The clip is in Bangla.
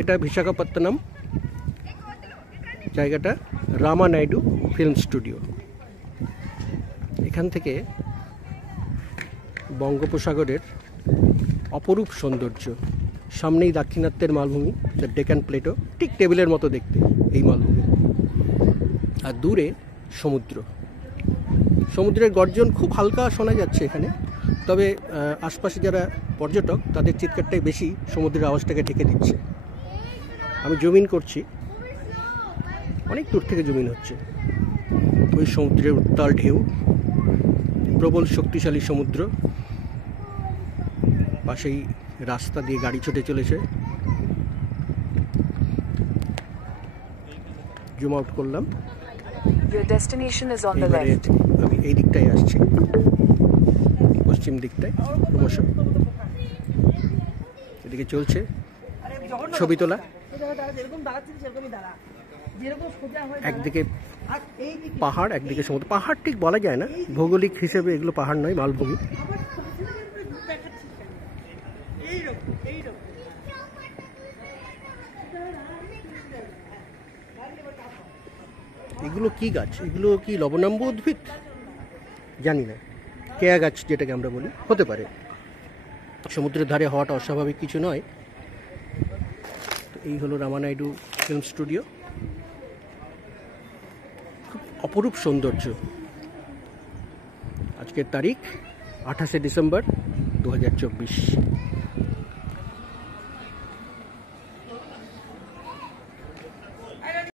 এটা বিশাখাপত্তনম, জায়গাটা রামানাইডু ফিল্ম স্টুডিও। এখান থেকে বঙ্গোপসাগরের অপরূপ সৌন্দর্য, সামনেই দাক্ষিণাত্যের মালভূমি, দ্য ডেকান প্লেটো, ঠিক টেবিলের মতো দেখতে এই মালভূমি, আর দূরে সমুদ্র। সমুদ্রের গর্জন খুব হালকা শোনা যাচ্ছে এখানে, তবে আশপাশে যারা পর্যটক তাদের চিৎকারটাই বেশি সমুদ্রের আওয়াজটাকে ঢেকে দিচ্ছে। আমি জুম ইন করছি, অনেক দূর থেকে জুম ইন হচ্ছে। ওই সমুদ্রের উত্তাল ঢেউ, প্রবল শক্তিশালী সমুদ্র, পাশেই রাস্তা দিয়ে গাড়ি ছুটে চলেছে। জুম আউট করলাম। এবারে আমি এই দিকটায় আসছি, পশ্চিম দিকটায় ক্রমশ। এদিকে চলছে ছবি তোলা। একদিকে পাহাড়, একদিকে সমুদ্র। পাহাড় ঠিক বলা যায় না, ভৌগোলিক হিসেবে এগুলো পাহাড় নয়, মালভূমি। এগুলো কি গাছ? এগুলো কি লবণাম্ব উদ্ভিদ? জানি না, কেয়া গাছ যেটাকে আমরা বলি, হতে পারে। সমুদ্রের ধারে হওয়াটা অস্বাভাবিক কিছু নয়। তো এই হলো রামানাইডু ফিল্ম স্টুডিও। খুব অপরূপ সৌন্দর্য। আজকের তারিখ 28শে ডিসেম্বর 2024।